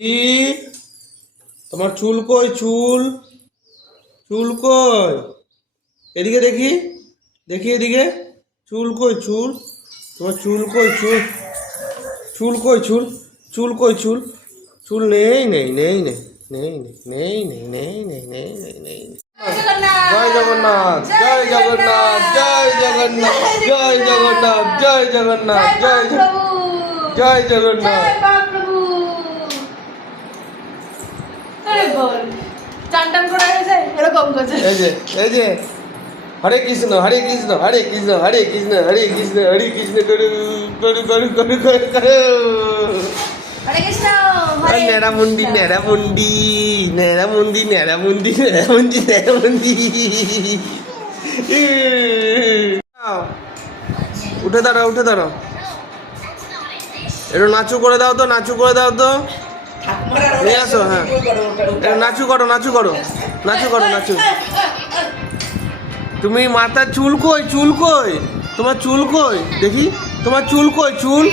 ই তোমার চুল কই? চুল চুল কই? এদিকে দেখি, দেখি এদিকে। চুল কই? চুল তোমার চুল কই? চুল চুল কই? চুল চুল কই? চুল চুল নেই নেই নেই নেই নেই নেই নেই নেই নেই নেই নেই নেই নেই। জয় জগন্নাথ, জয় জগন্নাথ, জয় জগন্নাথ, জয় জগন্নাথ, জয় জগন্নাথ, জয় জয় জগন্নাথ। এই যে এই যে হরে কৃষ্ণ হরে কৃষ্ণ হরে কৃষ্ণ হরে কৃষ্ণ হরে কৃষ্ণ হরে কৃষ্ণ করু করু করু করু করু করু। নেড়ামুন্ডি নেড়ামুন্ডি নেড়ামুন্ডি নেড়ামুন্ডি নেড়ামুন্ডি নেড়ামুন্ডি। উঠে দাঁড়াও, উঠে দাঁড়াও, একটু নাচু করে দাও তো, নাচু করে দাও তো, নিয়ে আসো। হ্যাঁ নাচু করো, নাচু করো, নাচু করো, নাচু। তুমি মাথার চুল কই? চুল কই? তোমার চুল কই? দেখি তোমার চুল কই? চুল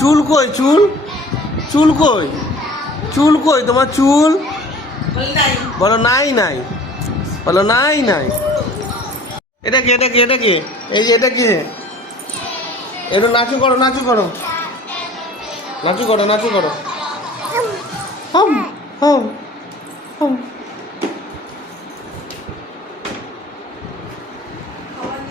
চুল কই? চুল চুল কই? চুল কই তোমার? চুল বলো নাই নাই, বলো নাই নাই। এটা কি? এটা কি? এটা কি? এই যে এটা কি? একটু নাচু করো, নাচু করো, নাচু করো, নাচু করো। হাম হাম হাম।